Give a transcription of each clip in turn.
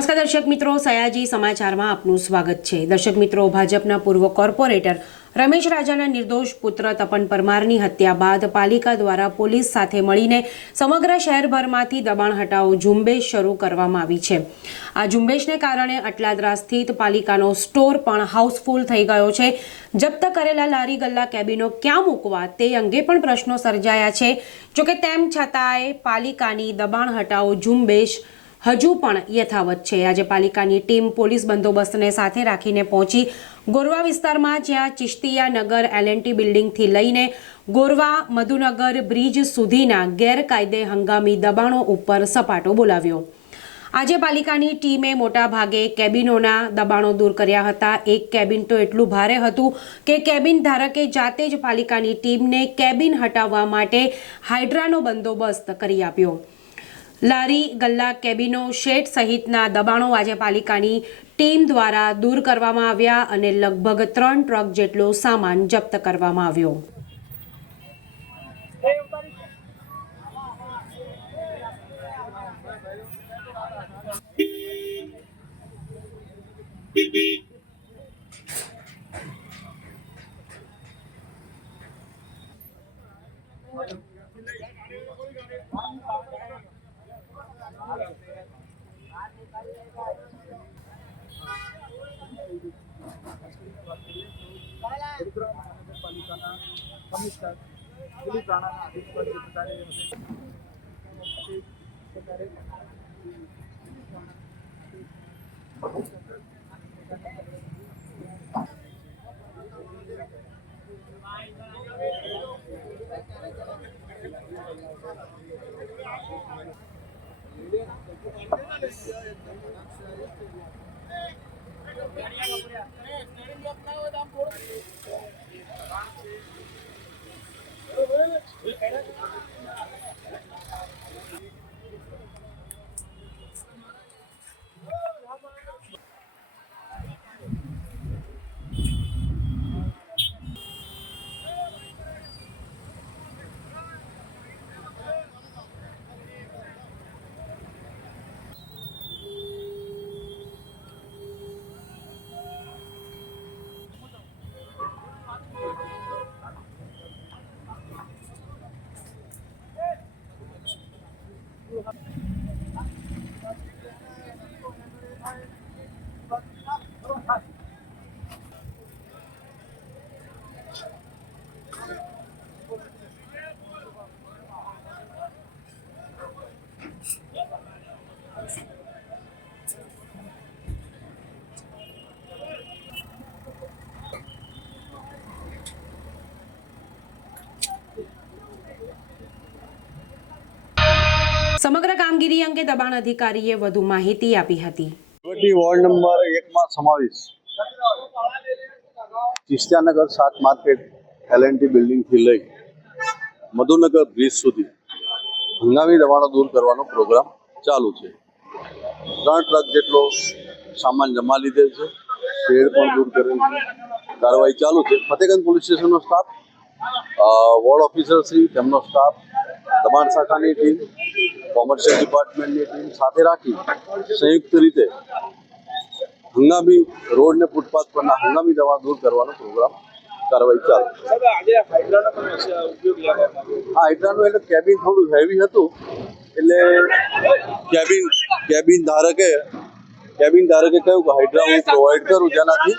નમસ્કાર દર્શક મિત્રો, સયાજી સમાચારમાં આપનું સ્વાગત છે। દર્શક મિત્રો, ભાજપના પૂર્વ કોર્પોરેટર રમેશ રાજાના નિર્દોષ પુત્ર તપન પરમારની હત્યા બાદ પાલિકા દ્વારા પોલીસ સાથે મળીને સમગ્ર શહેરભરમાંથી દબાણ હટાવો ઝુંબેશ શરૂ કરવામાં આવી છે। આ ઝુંબેશને કારણે અટલાદરા સ્થિત પાલિકાનો સ્ટોર પણ હાઉસફુલ થઈ ગયો છે। જપ્ત કરેલા લારી ગલ્લા કેબિનો ક્યાં મૂકવા તે અંગે પણ પ્રશ્નો સર્જાયા છે। જોકે તેમ છતાંય પાલિકાની દબાણ હટાવો ઝુંબેશ હજુ પણ યથાવત છે। આજે પાલિકાની ટીમ પોલીસ બંદોબસ્તને સાથે રાખીને પહોંચી ગોરવા વિસ્તારમાં, જ્યાં ચિશ્તિયાનગર એલએનટી બિલ્ડિંગથી લઈને ગોરવા મધુનગર બ્રિજ સુધીના ગેરકાયદે હંગામી દબાણો ઉપર સપાટો બોલાવ્યો। આજે પાલિકાની ટીમે મોટા ભાગે કેબિનોના દબાણો દૂર કર્યા હતા। એક કેબિન તો એટલું ભારે હતું કે કેબિન ધારકે જાતે જ પાલિકાની ટીમને કેબિન હટાવવા માટે હાઇડ્રાનો બંદોબસ્ત કરી આપ્યો। લારી ગલ્લા કેબિનો શેડ સહિતના દબાણો આજે પાલિકાની ટીમ દ્વારા દૂર કરવામાં આવ્યા અને લગભગ 3 ટ્રક જેટલો સામાન જપ્ત કરવામાં આવ્યો। નગરપાલિકાના કમિશનર દિલીપ રાણાના સમગ્ર કામગીરી અંગે દબાણ અધિકારીએ વધુ માહિતી આપી હતી। વોર્ડ નંબર 1 માં સમાવેશ ચિશ્તિયાનગર શાક માર્કેટ એલએનટી બિલ્ડિંગથી લઈ મધુનગર બ્રિજ સુધી હંગામી દબાણો દૂર કરવાનો પ્રોગ્રામ ચાલુ છે। 3 ટ્રક જેટલો સામાન જમા લીધેલ છે, શેડ પણ દૂર કરેલ છે, કાર્યવાહી ચાલુ છે। ફતેગંજ પોલીસ સ્ટેશનનો સ્ટાફ, વોર્ડ ઓફિસર શ્રી, તેમનો સ્ટાફ, દબાણ શાખાની ટીમ, કોમર્શિયલ ડિપાર્ટમેન્ટની ટીમ સાથે રાખી સંયુક્ત રીતે હંગામી રોડ ને ફૂટપાથ પરના હંગામી દબાણ દૂર કરવાનો પ્રોગ્રામ કાર્યવાહી ચાલુ છે। હાઇડ્રાનો એટલે કેબિન થોડું હેવી હતું, એટલે કેબિન ધારકે કહ્યું કે હાઇડ્રા હું પ્રોવાઈડ કરું જેનાથી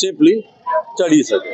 સેફલી ચડી શકે।